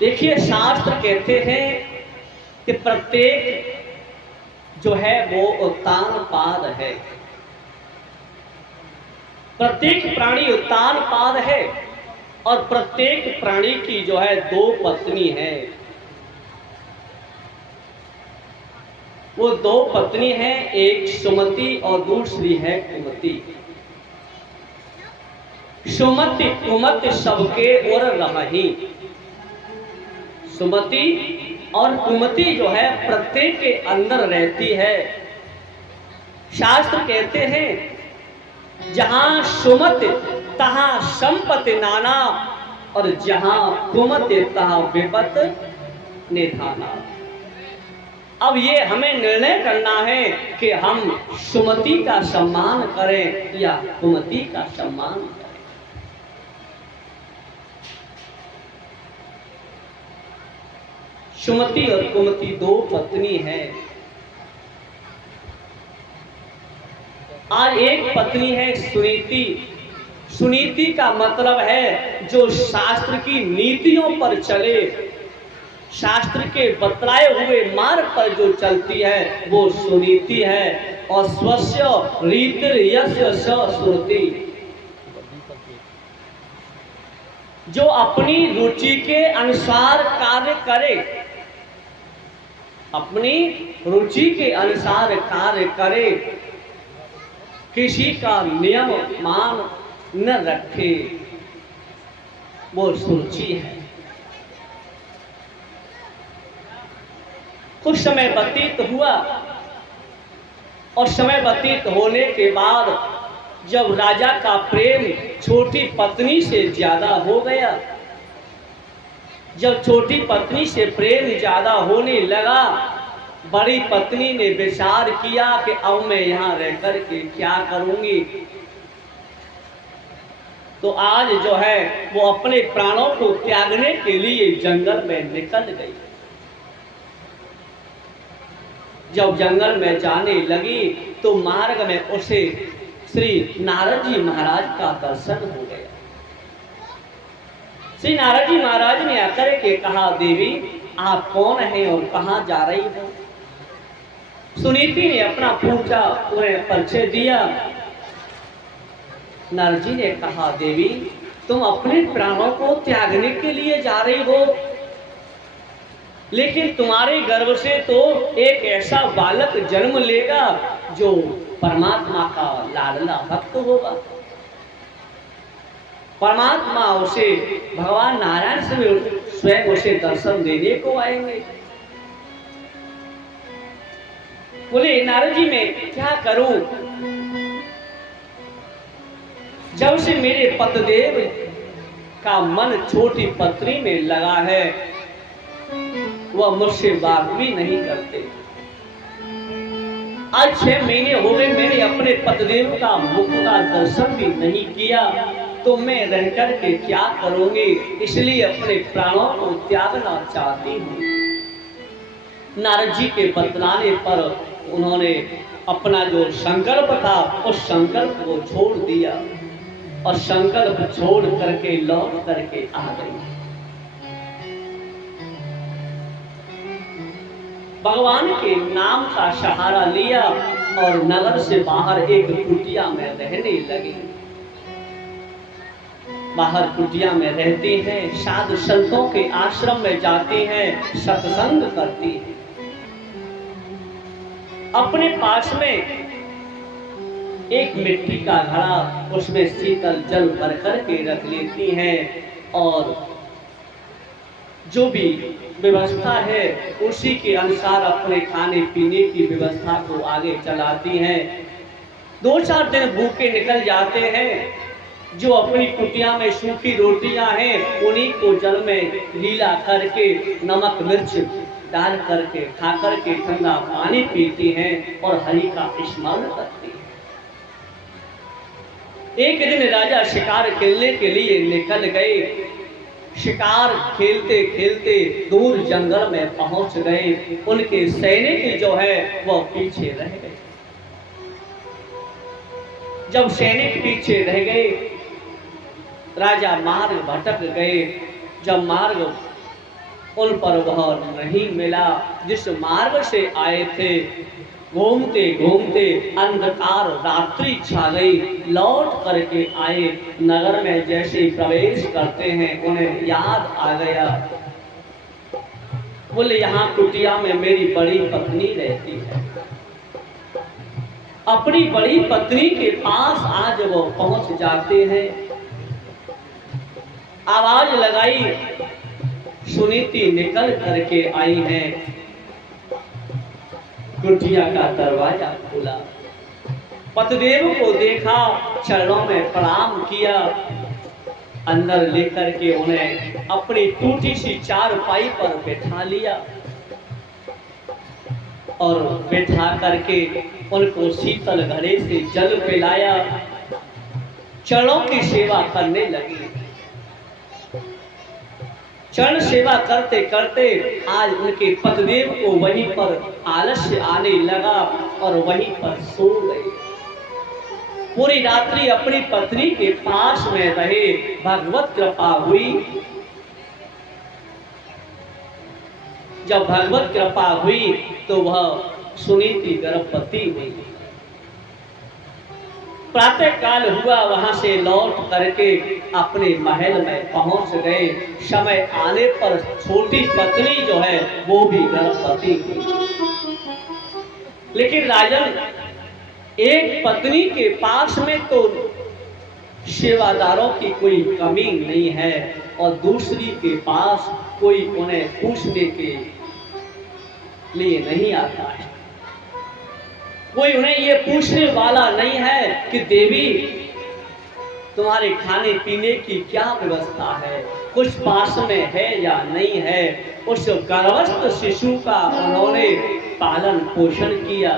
देखिए, शास्त्र कहते हैं कि प्रत्येक जो है वो उत्तान पाद है। प्रत्येक प्राणी उत्तान पाद है और प्रत्येक प्राणी की जो है दो पत्नी है। वो दो पत्नी है, एक सुमति और दूसरी है कुमति। सुमति कुमति सबके ओर रही। सुमति और कुमति जो है प्रत्येक के अंदर रहती है। शास्त्र कहते हैं जहां सुमति तहां संपत्ति नाना और जहां कुमति तहां विपत निधाना। अब ये हमें निर्णय करना है कि हम सुमति का सम्मान करें या कुमति का सम्मान करें। सुमति और कुमति दो पत्नी है। आज एक पत्नी है सुनीति। सुनीति का मतलब है जो शास्त्र की नीतियों पर चले, शास्त्र के बतलाए हुए मार्ग पर जो चलती है वो सुनीति है। और स्वस्य रीतिर्यस्य सुनीति, जो अपनी रुचि के अनुसार कार्य करे, अपनी रुचि के अनुसार कार्य करे, किसी का नियम मान न रखे, वो सुरुचि है। कुछ समय व्यतीत हुआ और समय व्यतीत होने के बाद जब राजा का प्रेम छोटी पत्नी से ज्यादा हो गया, जब छोटी पत्नी से प्रेम ज्यादा होने लगा, बड़ी पत्नी ने विचार किया कि अब मैं यहाँ रह कर के क्या करूंगी। तो आज जो है वो अपने प्राणों को त्यागने के लिए जंगल में निकल गई। जब जंगल में जाने लगी तो मार्ग में उसे श्री नारद जी महाराज का दर्शन हो गया। श्री नारद जी महाराज ने आकर के कहा, देवी आप कौन हैं और कहाँ जा रही हो? सुनीति ने अपना पूछा, उन्हें परिचय दिया। नारद जी ने कहा, देवी तुम अपने प्राणों को त्यागने के लिए जा रही हो, लेकिन तुम्हारे गर्भ से तो एक ऐसा बालक जन्म लेगा जो परमात्मा का लाडला भक्त होगा। परमात्मा उसे, भगवान नारायण से स्वयं उसे दर्शन देने को आएंगे। बोले, नारद जी मैं क्या करूं? जब से मेरे पतिदेव का मन छोटी पत्नी में लगा है, वह मुझसे बात भी नहीं करते। आज 6 महीने हो गए मैंने अपने पतिदेव का मुख का दर्शन भी नहीं किया, तो मैं रह कर के क्या करूंगी? इसलिए अपने प्राणों को त्यागना चाहती हूँ। नारद जी के बतलाने पर उन्होंने अपना जो संकल्प था उस संकल्प को छोड़ दिया और संकल्प छोड़ करके लौट करके आ गई। भगवान के नाम का सहारा लिया और नगर से बाहर एक कुटिया में रहने लगी। बाहर कुटिया में रहती हैं, साधु संतों के आश्रम में जाती हैं, सत्संग करती हैं। अपने पास में एक मिट्टी का घड़ा, उसमें शीतल जल भर करके रख लेती हैं और जो भी व्यवस्था है उसी के अनुसार अपने खाने पीने की व्यवस्था को आगे चलाती हैं। 2-4 दिन भूखे निकल जाते हैं। जो अपनी कुटिया में सूखी रोटियां हैं उन्हीं को जल में लीला करके नमक मिर्च डाल करके खा करके ठंडा पानी पीती हैं और हरि का स्मरण करती हैं। एक दिन राजा शिकार खेलने के लिए निकल गए। शिकार खेलते खेलते दूर जंगल में पहुंच गए। उनके सैनिक जो है वह पीछे रह गए। जब सैनिक पीछे रह गए, राजा मार्ग भटक गए। जब मार्ग उन पर वह नहीं मिला जिस मार्ग से आए थे। घूमते घूमते अंधकार रात्रि छा गई। लौट करके आए नगर में, जैसे प्रवेश करते हैं उन्हें याद आ गया। बोले यहाँ कुटिया में मेरी बड़ी पत्नी रहती है। अपनी बड़ी पत्नी के पास आज वो पहुंच जाते हैं। आवाज लगाई, सुनीति निकल करके आई है। कुटिया का दरवाजा खोला, पतिदेव को देखा, चरणों में प्रणाम किया, अंदर लेकर के उन्हें अपनी टूटी सी चारपाई पर बैठा लिया और बैठा करके उनको शीतल घड़े से जल पिलाया, चरणों की सेवा करने लगी। चरण सेवा करते करते आज उनके पतिदेव को वहीं पर आलस्य आने लगा और वहीं पर सो गए। पूरी रात्रि अपनी पत्नी के पास में रहे। भगवत कृपा हुई। जब भगवत कृपा हुई तो वह सुनीति गर्भवती हुई। प्रातः काल हुआ, वहां से लौट करके अपने महल में पहुंच गए। समय आने पर छोटी पत्नी जो है वो भी गर्भवती हुई। लेकिन राजन, एक पत्नी के पास में तो सेवादारों की कोई कमी नहीं है और दूसरी के पास कोई उन्हें पूछने के लिए नहीं आता है। कोई उन्हें ये पूछने वाला नहीं है कि देवी तुम्हारे खाने पीने की क्या व्यवस्था है, कुछ पास में है या नहीं है। उस गर्भस्थ शिशु का उन्होंने पालन पोषण किया।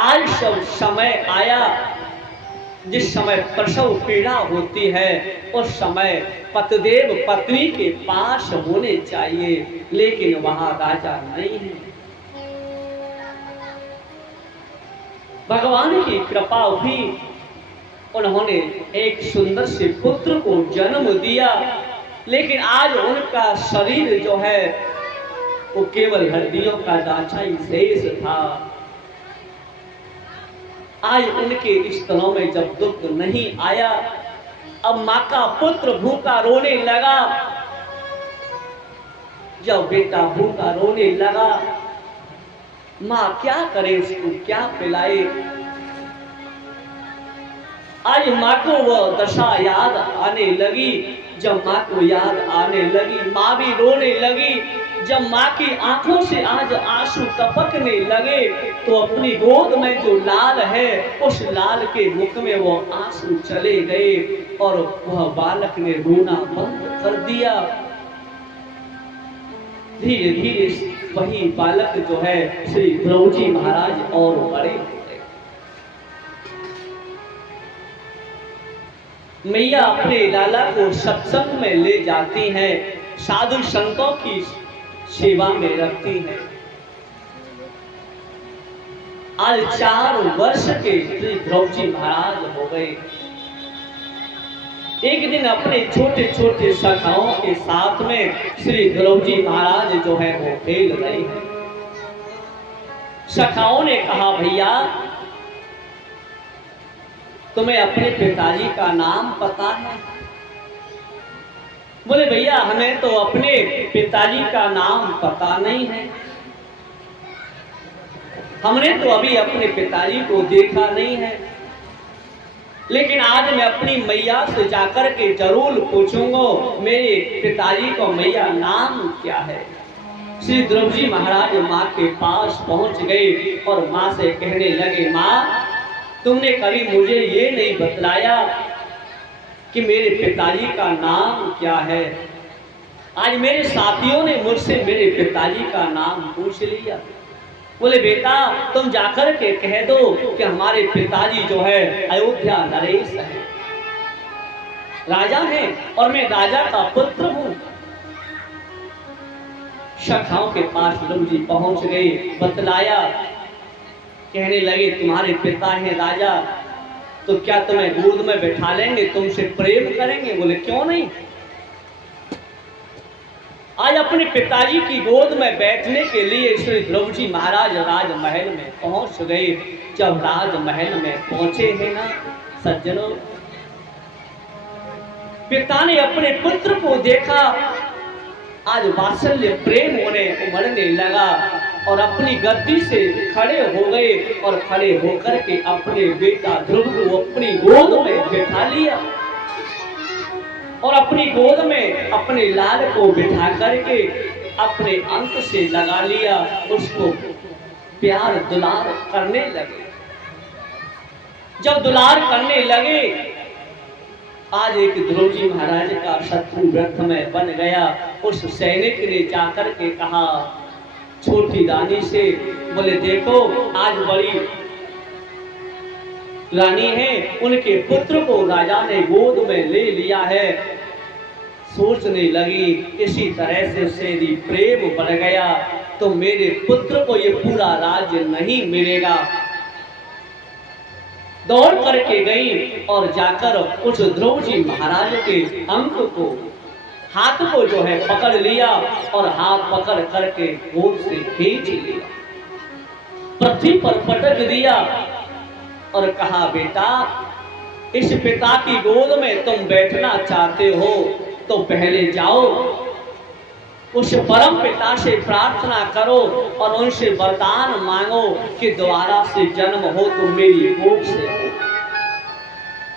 आज सब समय आया जिस समय प्रसव पीड़ा होती है, उस समय पतिदेव पत्नी के पास होने चाहिए, लेकिन वहां राजा नहीं है। भगवान की कृपा हुई, उन्होंने एक सुंदर से पुत्र को जन्म दिया, लेकिन आज उनका शरीर जो है वो केवल हड्डियों का ढांचा ही शेष था। आज उनके स्तनों में जब दुख नहीं आया, अब माँ का पुत्र भूखा रोने लगा। जब बेटा भूखा रोने लगा, माँ क्या करे, उसको क्या पिलाए। आज माँ को वह दशा याद आने लगी। जब माँ को याद आने लगी, माँ भी रोने लगी। जब माँ की आंखों से आज आंसू टपकने लगे तो अपनी गोद में जो लाल है उस लाल के मुख में वो आंसू चले गए और वह बालक ने रोना बंद कर दिया। धीरे धीरे वही बालक जो है श्री ध्रुव जी महाराज और बड़े हो गए। मैया अपने लाला को सत्संग में ले जाती हैं, साधु संतों की सेवा में रखती हैं। आज 4 वर्ष के श्री ध्रुव जी महाराज हो गए। एक दिन अपने छोटे छोटे सखाओं के साथ में श्री ध्रुव जी महाराज जो है वो खेल रहे हैं। सखाओं ने कहा, भैया तुम्हें अपने पिताजी का नाम पता है? बोले भैया हमें तो अपने पिताजी का नाम पता नहीं है, हमने तो अभी अपने पिताजी को देखा नहीं है, लेकिन आज मैं अपनी मैया से जाकर के जरूर पूछूंगा मेरे पिताजी को मैया नाम क्या है। श्री ध्रुव जी महाराज माँ के पास पहुंच गए और माँ से कहने लगे, माँ तुमने कभी मुझे ये नहीं बतलाया कि मेरे पिताजी का नाम क्या है। आज मेरे साथियों ने मुझसे मेरे पिताजी का नाम पूछ लिया। बोले बेटा तुम जाकर के कह दो कि हमारे पिताजी जो है अयोध्या नरेश है, राजा है और मैं राजा का पुत्र हूं। सखाओं के पास ध्रुव जी पहुंच गए, बतलाया। कहने लगे तुम्हारे पिता हैं राजा, तो क्या तुम्हें गोद में बैठा लेंगे, तुमसे प्रेम करेंगे? बोले क्यों नहीं। आज अपने पिताजी की गोद में बैठने के लिए श्री ध्रुव जी महाराज राजमहल में पहुंच गए। जब राजमहल में पहुंचे हैं ना सज्जनों, पिता ने अपने पुत्र को देखा, आज वात्सल्य प्रेम उन्हें उमड़ने लगा और अपनी गद्दी से खड़े हो गए और खड़े होकर के अपने बेटा ध्रुव को अपनी गोद में बिठा लिया और अपनी गोद में अपने लाल को बिठा करके अपने अंत से लगा लिया, उसको प्यार दुलार करने लगे। जब दुलार करने लगे, आज एक ध्रुव जी महाराज का शत्रु व्यर्थ में बन गया। उस सैनिक ने जाकर के कहा छोटी रानी से, बोले देखो आज बड़ी रानी है, उनके पुत्र को राजा ने गोद में ले लिया है। सोचने लगी इसी तरह से उससे यदि प्रेम बढ़ गया तो मेरे पुत्र को ये पूरा राज्य नहीं मिलेगा। दौड़ करके गई और जाकर उस ध्रुव जी महाराज के अंक को, हाथ को जो है पकड़ लिया और हाथ पकड़ करके गोद से खींच लिया, पृथ्वी पर पटक दिया और कहा बेटा इस पिता की गोद में तुम बैठना चाहते हो तो पहले जाओ उस परम पिता से प्रार्थना करो और उनसे वरदान मांगो कि दोबारा से जन्म हो तुम मेरी कोख से हो।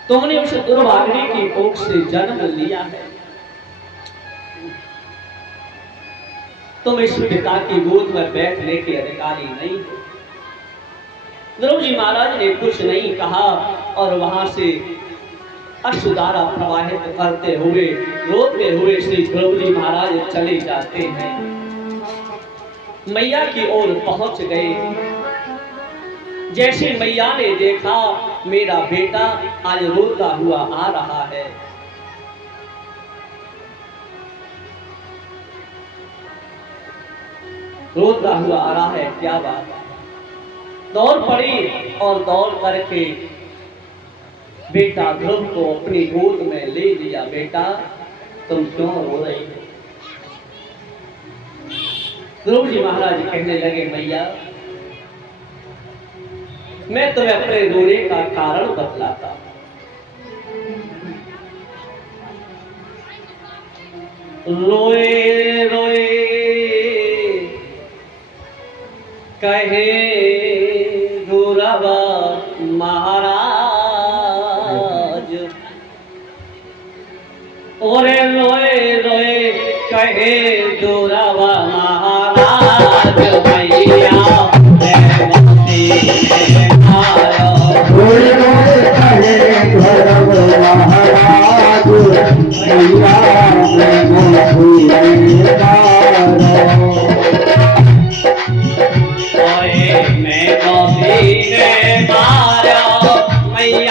तुमने उस दुर्भाग्नि की कोख से जन्म लिया है, तुम इस पिता की गोद में बैठने के अधिकारी नहीं हो। ध्रुव जी महाराज ने कुछ नहीं कहा और वहां से अश्रुधारा प्रवाहित करते हुए रोते हुए श्री ध्रुव जी महाराज चले जाते हैं। मैया की ओर पहुंच गए। जैसे मैया ने देखा मेरा बेटा आज रोता हुआ आ रहा है, रोता हुआ आ रहा है, क्या बात है। दौड़ पड़ी और दौड़ करके बेटा ध्रुव को अपनी गोद में ले लिया। बेटा तुम क्यों रो रही हो? ध्रुव जी महाराज कहने लगे मैया मैं तुम्हें अपने रोने का कारण बतलाता हूं। रोए रोए कहे ध्रुव महाराज, और रोए रोए कहे ध्रुव महाराज मैया रोए रोए कहे ध्रुव महाराज मैया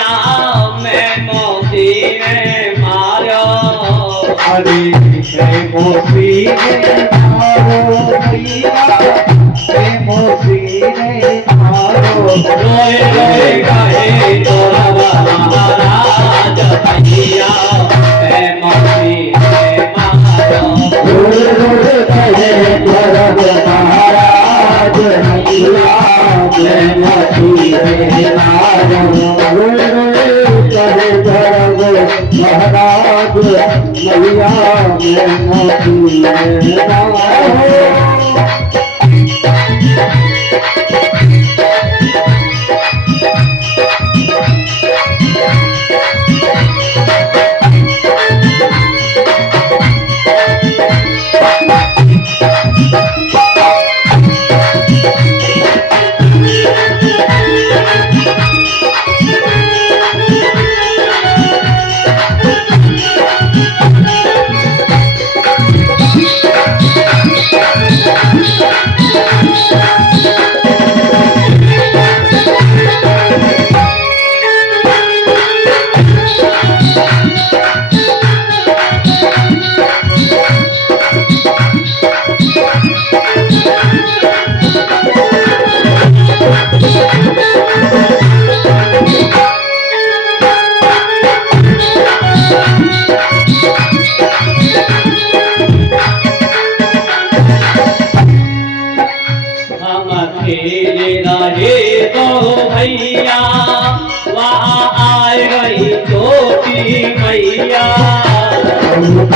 Thank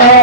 you.